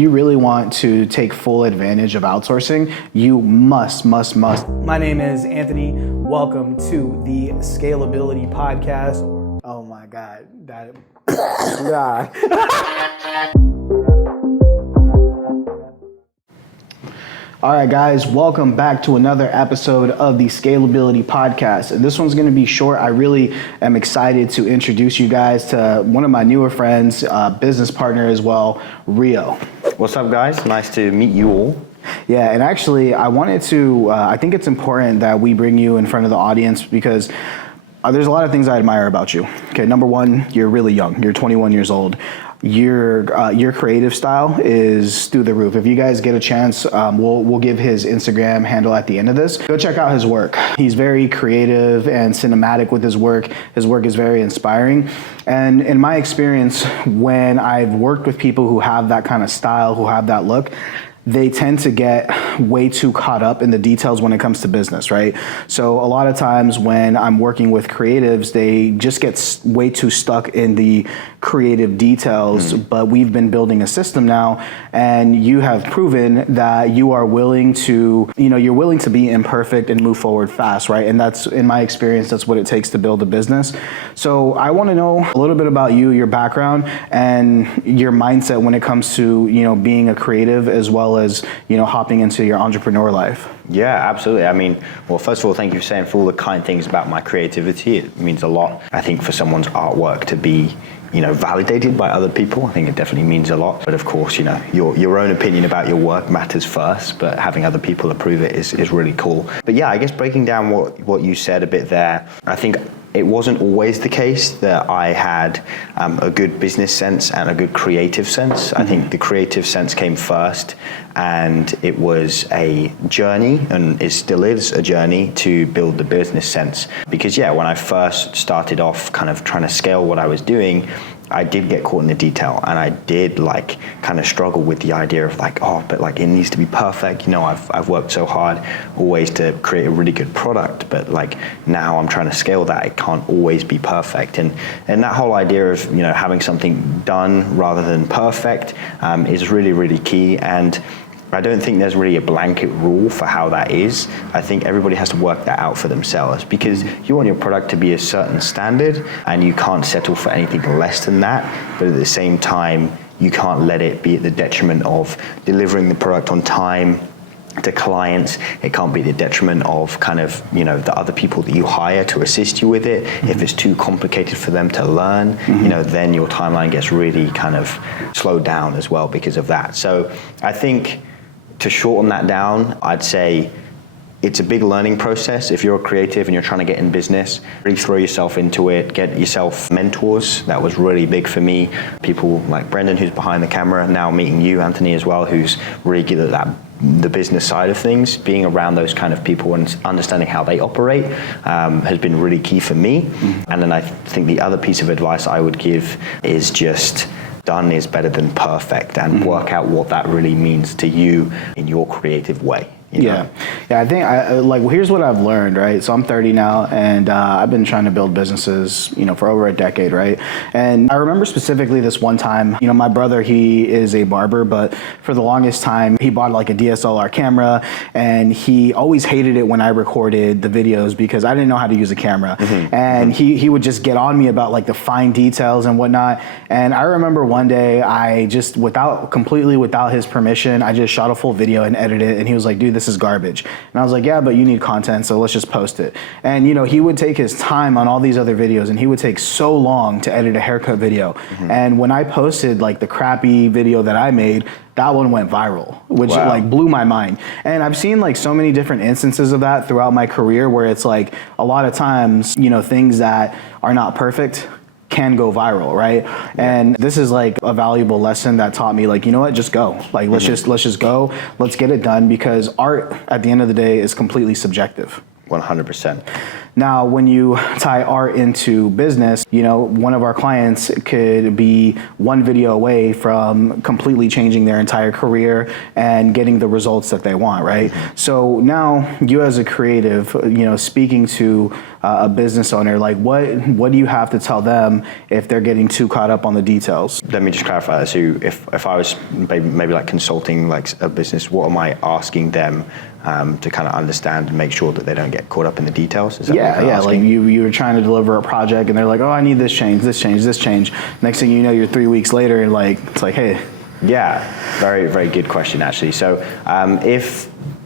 you really want to take full advantage of outsourcing, you must. My name is Anthony. Welcome to the Scalability Podcast. Oh my God, that God. All right, guys, welcome back to another episode of the Scalability Podcast. And this one's going to be short. I really am excited to introduce you guys to one of my newer friends, business partner as well, Rio. What's up, guys? Nice to meet you all. Yeah, and actually, I wanted to, I think it's important that we bring you in front of the audience because there's a lot of things I admire about you. Okay, number one, you're really young. You're 21 years old. Your creative style is through the roof. If you guys get a chance, we'll give his Instagram handle at the end of this. Go check out his work. He's very creative and cinematic with his work. His work is very inspiring. And in my experience, when I've worked with people who have that kind of style, who have that look, they tend to get way too caught up in the details when it comes to business, right? So a lot of times when I'm working with creatives, they just get way too stuck in the creative details, but we've been building a system now, and you have proven that you are willing to, you're willing to be imperfect and move forward fast, right? And that's, in my experience, that's what it takes to build a business. So I want to know a little bit about you, your background, and your mindset when it comes to, being a creative as well as, hopping into your entrepreneur life. Yeah, absolutely. I mean, well, first of all, thank you for saying for all the kind things about my creativity. It means a lot. I think for someone's artwork to be validated by other people, I think it definitely means a lot. But of course, your own opinion about your work matters first, but having other people approve it is really cool. But yeah, I guess breaking down what you said a bit there, I think it wasn't always the case that I had a good business sense and a good creative sense. I think the creative sense came first, and it was a journey, and it still is a journey to build the business sense. Because when I first started off kind of trying to scale what I was doing, I did get caught in the detail, and I did kind of struggle with the idea of but it needs to be perfect. I've worked so hard always to create a really good product, but now I'm trying to scale that. It can't always be perfect. And that whole idea of, having something done rather than perfect is really, really key. And I don't think there's really a blanket rule for how that is. I think everybody has to work that out for themselves, because you want your product to be a certain standard and you can't settle for anything less than that. But at the same time, you can't let it be at the detriment of delivering the product on time to clients. It can't be the detriment of the other people that you hire to assist you with it. If it's too complicated for them to learn, then your timeline gets really kind of slowed down as well because of that. So I think, to shorten that down, I'd say it's a big learning process. If you're a creative and you're trying to get in business, really throw yourself into it, get yourself mentors. That was really big for me. People like Brendan, who's behind the camera, now meeting you, Anthony, as well, who's really good at the business side of things. Being around those kind of people and understanding how they operate has been really key for me. And then I think the other piece of advice I would give is just done is better than perfect, and work out what that really means to you in your creative way. Yeah, I think here's what I've learned, right? So I'm 30 now, and I've been trying to build businesses, for over a decade, right? And I remember specifically this one time, my brother, he is a barber, but for the longest time, he bought a DSLR camera, and he always hated it when I recorded the videos because I didn't know how to use a camera. And he would just get on me about the fine details and whatnot. And I remember one day, I just, completely without his permission, I just shot a full video and edited it, and he was like, dude, this is garbage. And I was like, yeah, but you need content, so let's just post it. And he would take his time on all these other videos, and he would take so long to edit a haircut video. And when I posted the crappy video that I made, that one went viral, which blew my mind. And I've seen so many different instances of that throughout my career, where it's a lot of times, things that are not perfect can go viral, right? And this is a valuable lesson that taught me, what, just go. Let's just go, let's get it done, because art at the end of the day is completely subjective. 100%. Now, when you tie art into business, you know, one of our clients could be one video away from completely changing their entire career and getting the results that they want, right? So now you as a creative, you know, speaking to a business owner, like what do you have to tell them if they're getting too caught up on the details? Let me just clarify that. So if I was maybe like consulting like a business, what am I asking them to kind of understand and make sure that they don't get caught up in the details? Is that what you're asking? Like you were trying to deliver a project and they're like, oh, I need this change, this change, this change. Next thing you know, you're 3 weeks later and like, it's like, hey. Yeah, very, very good question actually. So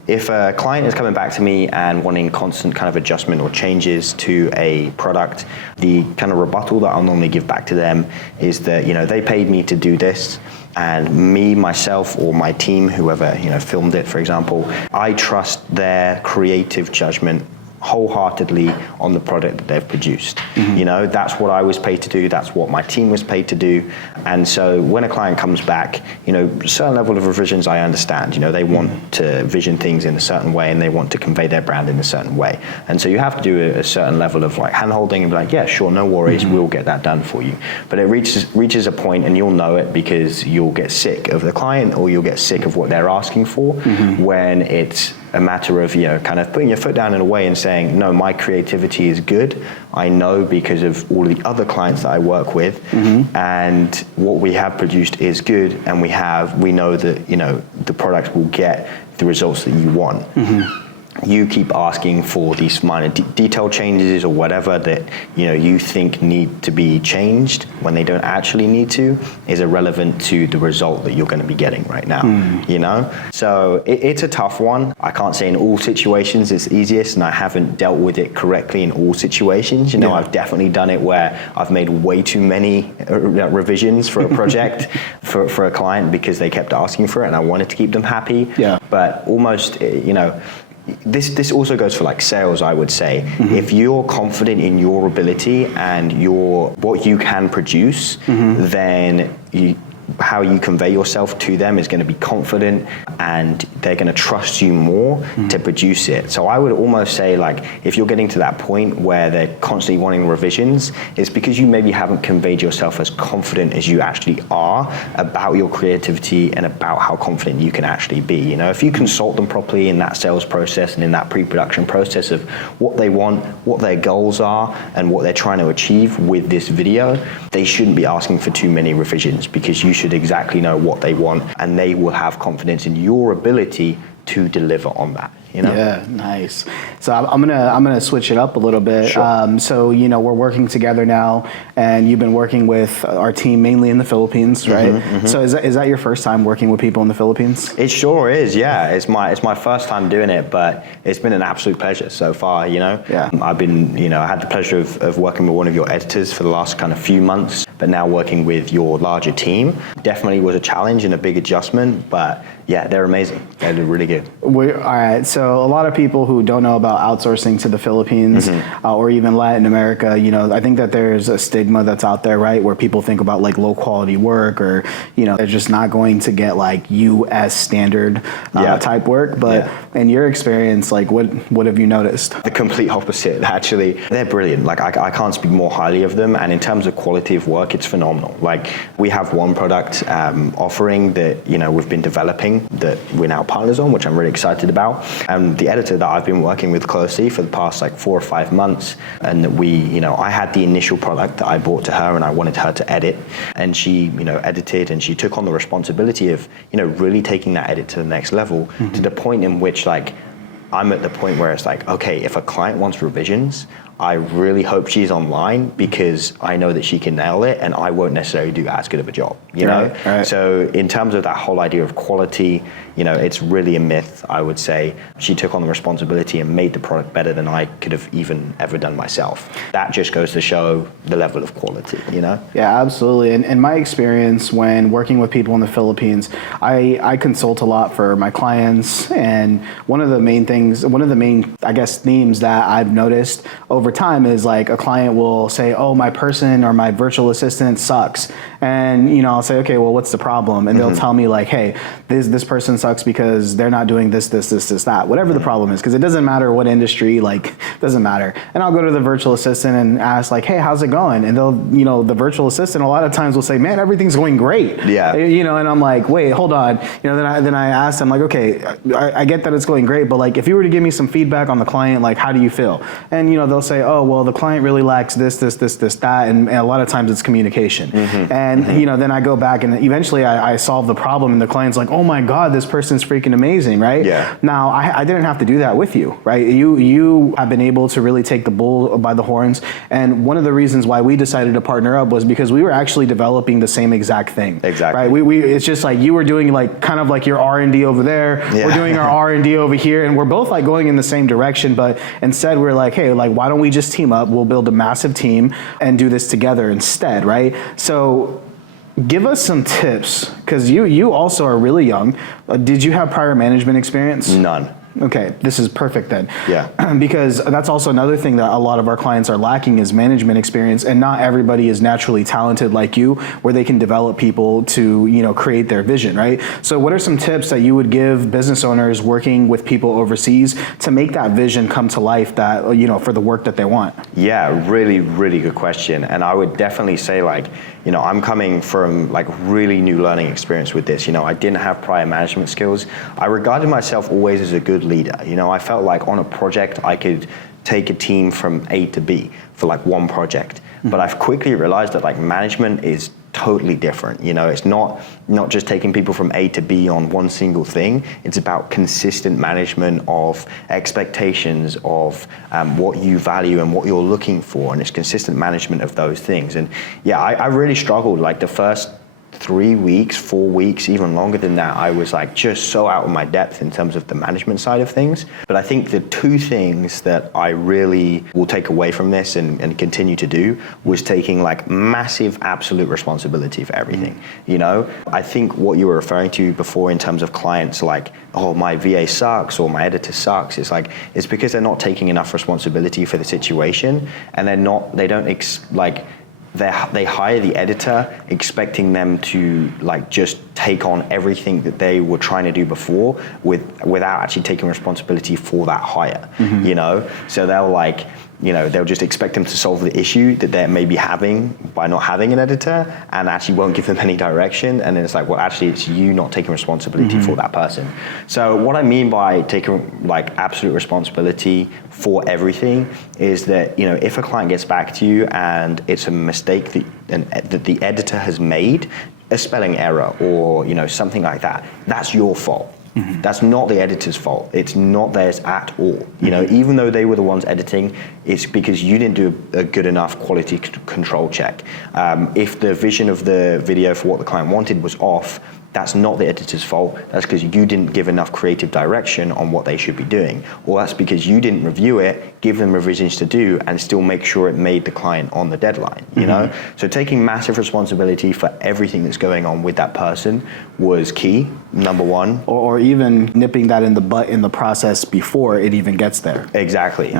if a client is coming back to me and wanting constant kind of adjustment or changes to a product, the kind of rebuttal that I'll normally give back to them is that, you know, they paid me to do this, and me, myself, or my team, whoever, you know, filmed it, for example, I trust their creative judgment wholeheartedly on the product that they've produced. You know, that's what I was paid to do, that's what my team was paid to do. And so when a client comes back, you know, a certain level of revisions I understand. You know, they want to vision things in a certain way and they want to convey their brand in a certain way. And so you have to do a certain level of like hand-holding and be like, yeah, sure, no worries, we'll get that done for you. But it reaches a point, and you'll know it because you'll get sick of the client or you'll get sick of what they're asking for, when it's a matter of, you know, kind of putting your foot down in a way and saying, no, my creativity is good. I know because of all the other clients that I work with, and what we have produced is good, and we know that, you know, the product will get the results that you want. You keep asking for these minor detail changes or whatever that, you know, you think need to be changed when they don't actually need to, is irrelevant to the result that you're going to be getting right now. You know, so it's a tough one. I can't say in all situations it's easiest, and I haven't dealt with it correctly in all situations. You know, I've definitely done it where I've made way too many revisions for a project for a client because they kept asking for it and I wanted to keep them happy. But almost, you know, this also goes for like sales, I would say. If you're confident in your ability and what you can produce, then how you convey yourself to them is going to be confident, and they're going to trust you more to produce it. So I would almost say, like, if you're getting to that point where they're constantly wanting revisions, it's because you maybe haven't conveyed yourself as confident as you actually are about your creativity and about how confident you can actually be. You know, if you consult them properly in that sales process and in that pre-production process of what they want, what their goals are, and what they're trying to achieve with this video, they shouldn't be asking for too many revisions, because you should exactly know what they want, and they will have confidence in your ability to deliver on that. You know? Yeah, nice. So I'm gonna switch it up a little bit. Sure. So, you know, we're working together now, and you've been working with our team mainly in the Philippines, right? So is that your first time working with people in the Philippines? It sure is. Yeah, it's my first time doing it, but it's been an absolute pleasure so far. You know, I've been, you know, I had the pleasure of working with one of your editors for the last kind of few months, but now working with your larger team definitely was a challenge and a big adjustment. But yeah, they're amazing. They're really good. All right. So a lot of people who don't know about outsourcing to the Philippines or even Latin America, you know, I think that there's a stigma that's out there, right, where people think about like low quality work, or, you know, they're just not going to get like US standard type work. But in your experience, like what have you noticed? The complete opposite, actually. They're brilliant. Like I can't speak more highly of them. And in terms of quality of work, it's phenomenal. Like we have one product offering that, you know, we've been developing that we're now partners on, which I'm really excited about. And the editor that I've been working with closely for the past like 4 or 5 months, and I had the initial product that I brought to her and I wanted her to edit, and she, you know, edited, and she took on the responsibility of, you know, really taking that edit to the next level, to the point in which, like, I'm at the point where it's like, okay, if a client wants revisions, I really hope she's online, because I know that she can nail it and I won't necessarily do as good of a job, you know? Right. So in terms of that whole idea of quality, you know, it's really a myth, I would say. She took on the responsibility and made the product better than I could have even ever done myself. That just goes to show the level of quality, you know? Yeah, absolutely. And in my experience when working with people in the Philippines, I consult a lot for my clients, and one of the main, I guess, themes that I've noticed over time is like a client will say, oh, my person or my virtual assistant sucks. And, you know, I'll say, okay, well, what's the problem? And they'll tell me like, hey, this person sucks because they're not doing this, that, whatever the problem is, because it doesn't matter what industry, like, doesn't matter. And I'll go to the virtual assistant and ask like, hey, how's it going? And they'll, you know, the virtual assistant a lot of times will say, man, everything's going great. Yeah. You know, and I'm like, wait, hold on. You know, then I ask them like, okay, I get that it's going great, but like, if you were to give me some feedback on the client, like, how do you feel? And, you know, they'll say, oh, well, the client really lacks this, that. And a lot of times it's communication. And, you know, then I go back and eventually I solve the problem and the client's like, oh my God, this person's freaking amazing, right? Yeah. Now, I didn't have to do that with you, right? You have been able to really take the bull by the horns. And one of the reasons why we decided to partner up was because we were actually developing the same exact thing. Exactly. Right? It's just like you were doing like kind of like your R&D over there. Yeah. We're doing our R&D over here, and we're both like going in the same direction. But instead, we're like, hey, like, why don't we just team up? We'll build a massive team and do this together instead, right? So give us some tips, because you also are really young. Did you have prior management experience? None. Okay, this is perfect then. Yeah. Because that's also another thing that a lot of our clients are lacking is management experience, and not everybody is naturally talented like you, where they can develop people to, you know, create their vision, right? So what are some tips that you would give business owners working with people overseas to make that vision come to life, that, you know, for the work that they want? Yeah, really, really good question. And I would definitely say, like, you know, I'm coming from like really new learning experience with this. You know, I didn't have prior management skills. I regarded myself always as a good leader. You know, I felt like on a project I could take a team from A to B for like one project. But I've quickly realized that like management is totally different. You know, it's not just taking people from A to B on one single thing. It's about consistent management of expectations, of what you value and what you're looking for, and it's consistent management of those things. And yeah, I really struggled like the first 3 weeks, 4 weeks, even longer than that. I was like just so out of my depth in terms of the management side of things. But I think the two things that I really will take away from this and continue to do was taking like massive absolute responsibility for everything. You know, I think what you were referring to before in terms of clients like, oh, my VA sucks or my editor sucks, it's because they're not taking enough responsibility for the situation, and they hire the editor expecting them to like just take on everything that they were trying to do before without actually taking responsibility for that hire. You know, so they'll just expect them to solve the issue that they're maybe having by not having an editor, and actually won't give them any direction. And then it's like, well, actually it's you not taking responsibility for that person. So what I mean by taking like absolute responsibility for everything is that, you know, if a client gets back to you and it's a mistake that the editor has made, a spelling error or, you know, something like that, that's your fault. That's not the editor's fault. It's not theirs at all. You know, even though they were the ones editing, it's because you didn't do a good enough quality control check. If the vision of the video for what the client wanted was off, that's not the editor's fault. That's because you didn't give enough creative direction on what they should be doing. Or that's because you didn't review it, give them revisions to do, and still make sure it made the client on the deadline, you know? So taking massive responsibility for everything that's going on with that person was key, number one. Or even nipping that in the butt in the process before it even gets there. Exactly,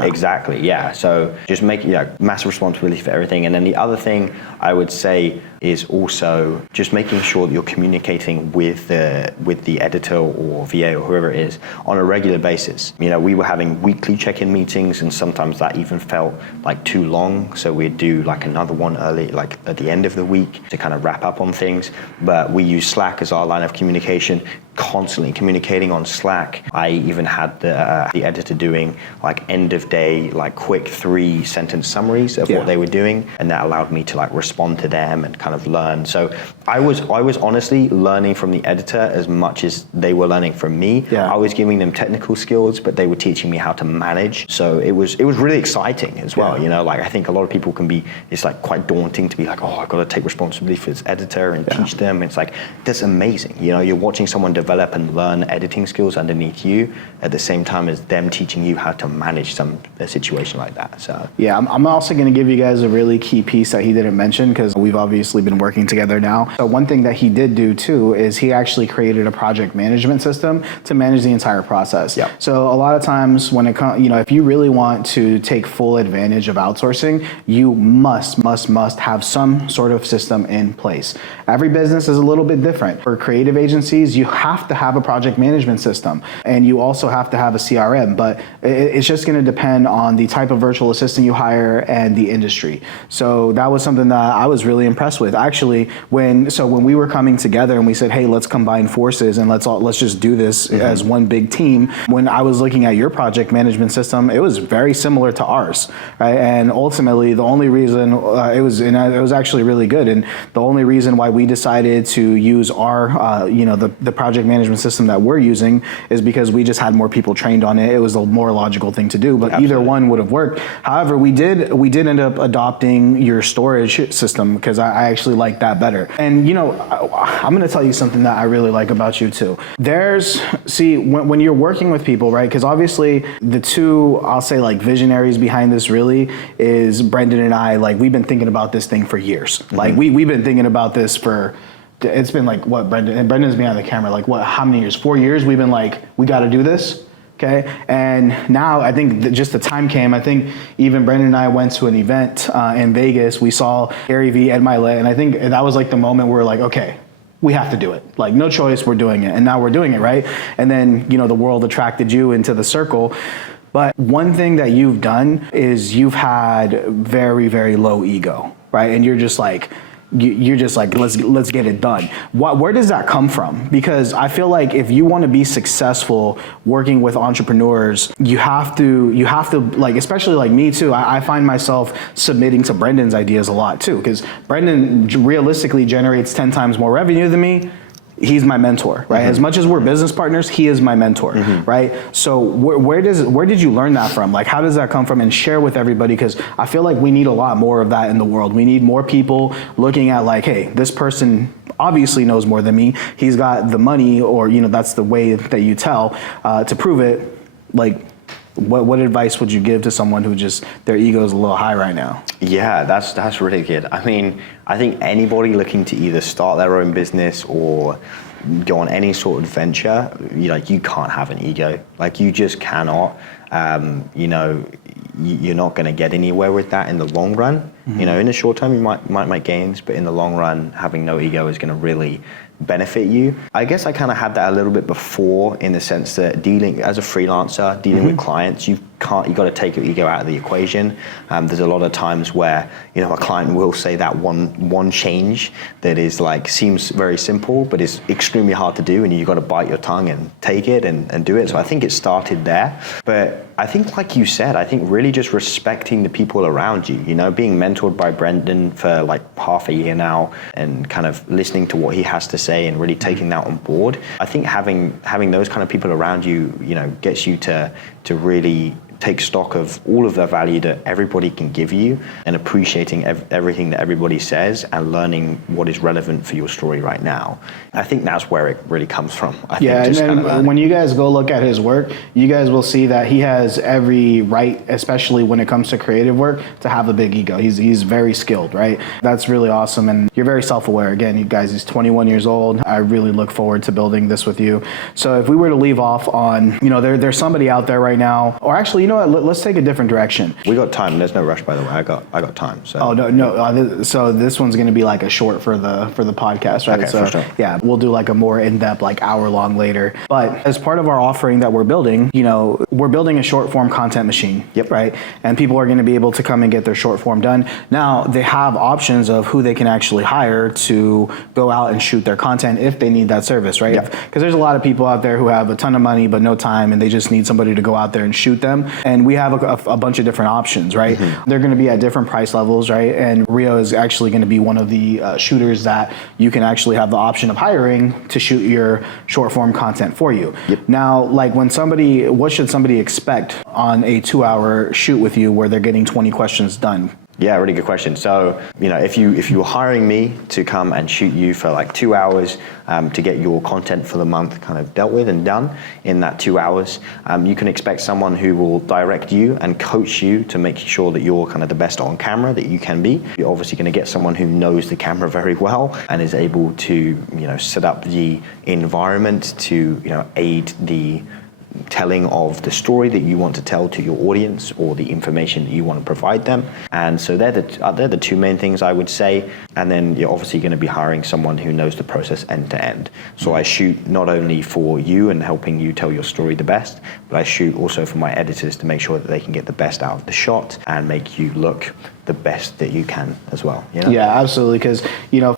yeah. So just making massive responsibility for everything. And then the other thing I would say is also just making sure that you're communicating with the editor or VA or whoever it is on a regular basis. You know, we were having weekly check-in meetings, and sometimes that even felt like too long. So we'd do like another one early, like at the end of the week, to kind of wrap up on things. But we use Slack as our line of communication, constantly communicating on Slack. I even had the editor doing like end of day, like quick 3-sentence summaries of what they were doing, and that allowed me to like respond to them and kind of learn. So I was honestly learning from the editor as much as they were learning from me. I was giving them technical skills, but they were teaching me how to manage. So it was really exciting as well. You know, like I think a lot of people it's like quite daunting to be like, oh, I've got to take responsibility for this editor and teach them. It's like, that's amazing. You know, you're watching someone develop and learn editing skills underneath you at the same time as them teaching you how to manage a situation like that. So yeah, I'm also going to give you guys a really key piece that he didn't mention, because we've obviously we've been working together now. So one thing that he did do too is he actually created a project management system to manage the entire process. Yep. So a lot of times when it comes, if you really want to take full advantage of outsourcing, you must have some sort of system in place. Every business is a little bit different. For creative agencies, you have to have a project management system, and you also have to have a CRM, but it's just going to depend on the type of virtual assistant you hire and the industry. So that was something that I was really impressed with. Actually, when we were coming together and we said, hey, let's combine forces and let's just do this as one big team. When I was looking at your project management system, it was very similar to ours, right? And ultimately, the only reason it was actually really good, and the only reason why we decided to use our the project management system that we're using is because we just had more people trained on it. It was a more logical thing to do, but Absolutely. Either one would have worked. However, we did end up adopting your storage system because I actually like that better. And I'm going to tell you something that I really like about you too. When you're working with people, right? Because obviously the two, I'll say like visionaries behind this really is Brendan and I. Like we've been thinking about this thing for years. Mm-hmm. Like we've been thinking about this it's been like what Brendan, and Brendan's behind the camera, like what, how many years? 4 years we've been like, we got to do this. Okay. And now I think that just the time came. I think even Brendan and I went to an event in Vegas. We saw Gary Vee, Ed Milet, and I think that was like the moment where we're like, okay, we have to do it. Like no choice, we're doing it. And now we're doing it, right? And then, the world attracted you into the circle. But one thing that you've done is you've had very, very low ego, right? And you're just like, let's get it done. Where does that come from? Because I feel like if you want to be successful working with entrepreneurs, you have to like, especially like me too, I find myself submitting to Brendan's ideas a lot too, because Brendan realistically generates 10 times more revenue than me. He's my mentor, right? Mm-hmm. As much as we're business partners, he is my mentor, mm-hmm. right? So where did you learn that from? Like, how does that come from? And share with everybody, because I feel like we need a lot more of that in the world. We need more people looking at like, hey, this person obviously knows more than me. He's got the money, or that's the way that you tell to prove it. Like, what advice would you give to someone who just their ego is a little high right now? Yeah, that's really good. I mean, I think anybody looking to either start their own business or go on any sort of venture, you can't have an ego. Like you just cannot. You're not going to get anywhere with that in the long run. Mm-hmm. In the short term, you might make gains, but in the long run, having no ego is going to really benefit you. I guess I kind of had that a little bit before, in the sense that dealing as a freelancer, dealing mm-hmm. with clients, you got to take your ego out of the equation. There's a lot of times where a client will say that one change that is like seems very simple but is extremely hard to do, and you've got to bite your tongue and take it and do it. So I think it started there. But I think, like you said, I think really just respecting the people around you, being mentored by Brendan for like half a year now, and kind of listening to what he has to say and really taking that on board. I think having those kind of people around you, gets you to really take stock of all of the value that everybody can give you, and appreciating everything that everybody says, and learning what is relevant for your story right now. I think that's where it really comes from. And then when you guys go look at his work, you guys will see that he has every right, especially when it comes to creative work, to have a big ego. He's very skilled, right? That's really awesome, and you're very self-aware. Again, you guys, he's 21 years old. I really look forward to building this with you. So if we were to leave off on, there's somebody out there right now, or actually, let's take a different direction. We got time. There's no rush, by the way. I got time. So. Oh no. So this one's going to be like a short for the podcast, right? Okay, so for sure. Yeah, we'll do like a more in-depth, like hour-long later. But as part of our offering that we're building, we're building a short-form content machine. Yep. Right. And people are going to be able to come and get their short form done. Now they have options of who they can actually hire to go out and shoot their content if they need that service, right? Yep. Because there's a lot of people out there who have a ton of money but no time, and they just need somebody to go out there and shoot them. And we have a bunch of different options, right? Mm-hmm. They're going to be at different price levels, right? And Rio is actually going to be one of the shooters that you can actually have the option of hiring to shoot your short form content for you. Yep. Now, like what should somebody expect on a 2-hour shoot with you where they're getting 20 questions done? Yeah, really good question. So, if you were hiring me to come and shoot you for like 2 hours to get your content for the month kind of dealt with and done in that 2 hours, you can expect someone who will direct you and coach you to make sure that you're kind of the best on camera that you can be. You're obviously going to get someone who knows the camera very well and is able to, set up the environment to, aid the telling of the story that you want to tell to your audience or the information that you want to provide them. And so they're the two main things I would say. And then you're obviously going to be hiring someone who knows the process end to end. So I shoot not only for you and helping you tell your story the best, but I shoot also for my editors to make sure that they can get the best out of the shot and make you look the best that you can as well. Yeah, absolutely. Because,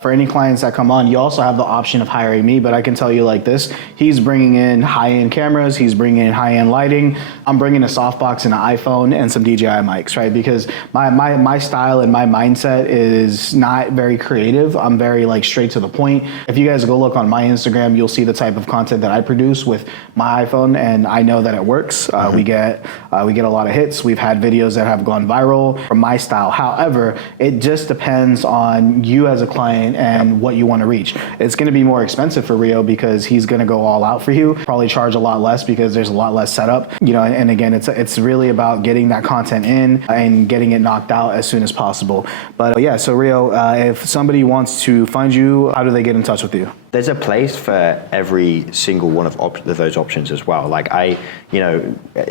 for any clients that come on, you also have the option of hiring me, but I can tell you like this, he's bringing in high-end cameras, he's bringing in high-end lighting, I'm bringing a softbox and an iPhone and some DJI mics, right? Because my style and my mindset is not very creative. I'm very like straight to the point. If you guys go look on my Instagram, you'll see the type of content that I produce with my iPhone, and I know that it works. We get a lot of hits. We've had videos that have gone viral from my style. However, it just depends on you as a client and what you want to reach. It's going to be more expensive for Rio because he's going to go all out for you, probably charge a lot less because there's a lot less setup, and again, it's really about getting that content in and getting it knocked out as soon as possible. But yeah, so Rio, if somebody wants to find you, how do they get in touch with you? There's a place for every single one of those options as well. Like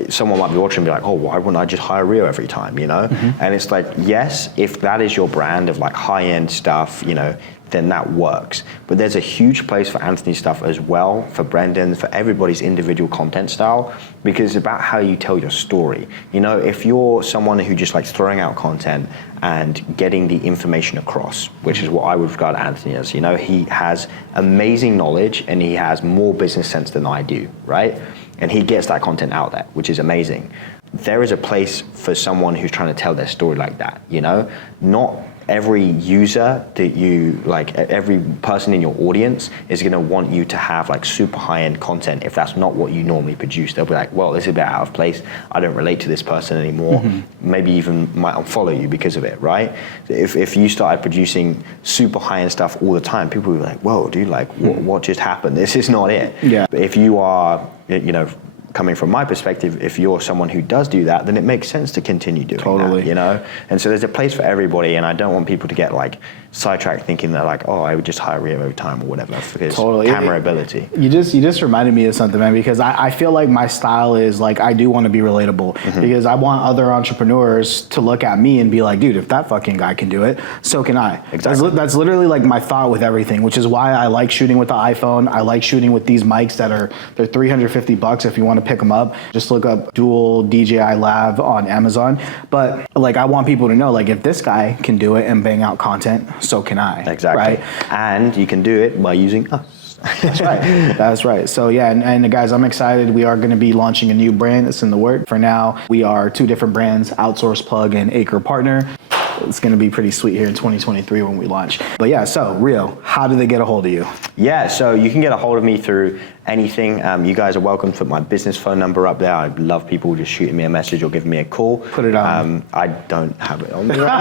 someone might be watching and be like, oh, why wouldn't I just hire Rio every time, And it's like, yes, if that is your brand of like high-end stuff, then that works. But there's a huge place for Anthony's stuff as well, for Brendan, for everybody's individual content style, because it's about how you tell your story. If you're someone who just likes throwing out content and getting the information across, which is what I would regard Anthony as, he has amazing knowledge and he has more business sense than I do, right? And he gets that content out there, which is amazing. There is a place for someone who's trying to tell their story like that, Not every user that you like, every person in your audience is going to want you to have like super high-end content if that's not what you normally produce. They'll be like, well, this is a bit out of place. I don't relate to this person anymore. Maybe even might unfollow you because of it, right? If you started producing super high-end stuff all the time, people will be like, whoa, dude, like what just happened? This is not it. Yeah. But if you are, coming from my perspective, if you're someone who does do that, then it makes sense to continue doing that, And so there's a place for everybody, and I don't want people to get like sidetracked thinking they're like, oh, I would just hire Rio every time or whatever, because camera ability. You just reminded me of something, man, because I feel like my style is like, I do want to be relatable because I want other entrepreneurs to look at me and be like, dude, if that fucking guy can do it, so can I. Exactly. That's literally like my thought with everything, which is why I like shooting with the iPhone. I like shooting with these mics they're $350 if you want to pick them up. Just look up dual DJI Lav on Amazon. But like, I want people to know, like, if this guy can do it and bang out content, so can I. Exactly. Right? And you can do it by using us. That's right. That's right. So yeah, and guys, I'm excited. We are going to be launching a new brand. It's in the work. For now, we are 2 different brands, Outsource Plug and Acre Partner. It's going to be pretty sweet here in 2023 when we launch. But yeah, so Rio, how do they get a hold of you? Yeah, so you can get a hold of me through anything. You guys are welcome to put my business phone number up there. I love people just shooting me a message or giving me a call. Put it on. I don't have it on me right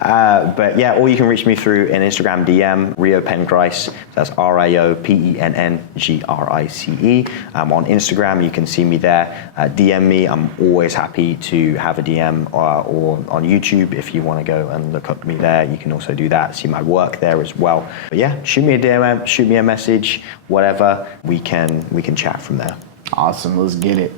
now. But yeah, or you can reach me through an Instagram DM, Rio Penn-Grice. That's RIOPENNGRICE. On Instagram, you can see me there. DM me. I'm always happy to have a DM, or on YouTube if you want to go and look up me there. You can also do that. See my work there as well. But yeah, shoot me a DM, shoot me a message, whatever. We can chat from there. Awesome. Let's get it.